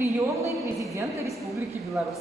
приемной президента Республики Беларусь.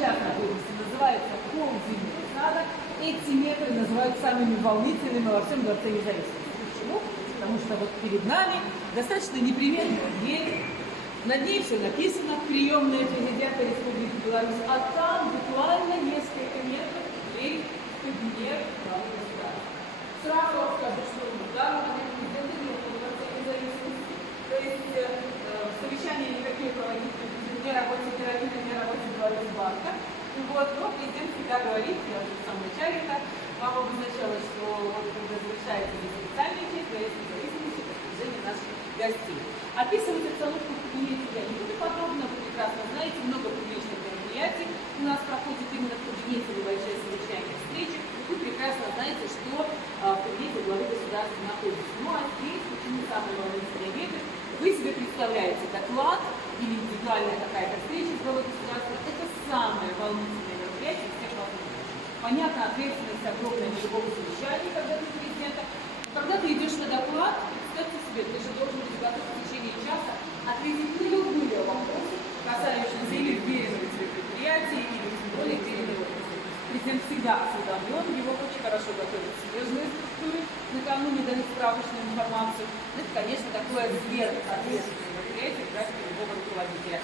Сейчас находимся, называется холл Зимнего сада. Эти метры называют самыми волнительными во всем Дворце Независимости. Почему? Потому что вот перед нами достаточно неприметная дверь. Над ней все написано «Приемная президента Республики Беларусь», а там буквально несколько метров дверь в кабинет главы государства. Сразу вам скажу, что данного президента нет в Дворце Независимости. То есть совещания никакие проводить не работе Каролина, не работе Беларусь банка. Вот, но президент всегда говорит, я уже в самом начале так вам обозначала, что вот когда завершается здесь официальная часть Дворец Независимости, расположение наших гостей. Описывать обстановку в кабинете я не буду подробно, вы прекрасно знаете, много публичных мероприятий у нас проходит именно в кабинете небольшое совещание встречи. Вы прекрасно знаете, что в кабинете главы государства находится. Ну а здесь, почему самый волнительный метр, вы себе представляете доклад или индивидуальная какая-то встреча с главой государства, это самое волнительное мероприятие из всех возможных. Понятно, ответственность огромная на любом совещании, когда ты президента. Когда ты идешь на доклад, представьте себе, ты же должен быть готов в течение часа ответить на любые вопросы, касающиеся или вверенного тебе предприятия, или тем более вверенного офиса. Президент всегда осведомлен, его очень хорошо готовят серьезные структуры, накануне дают справочную информацию. Это, конечно, такое сверхответственное мероприятие в графике любого руководителя.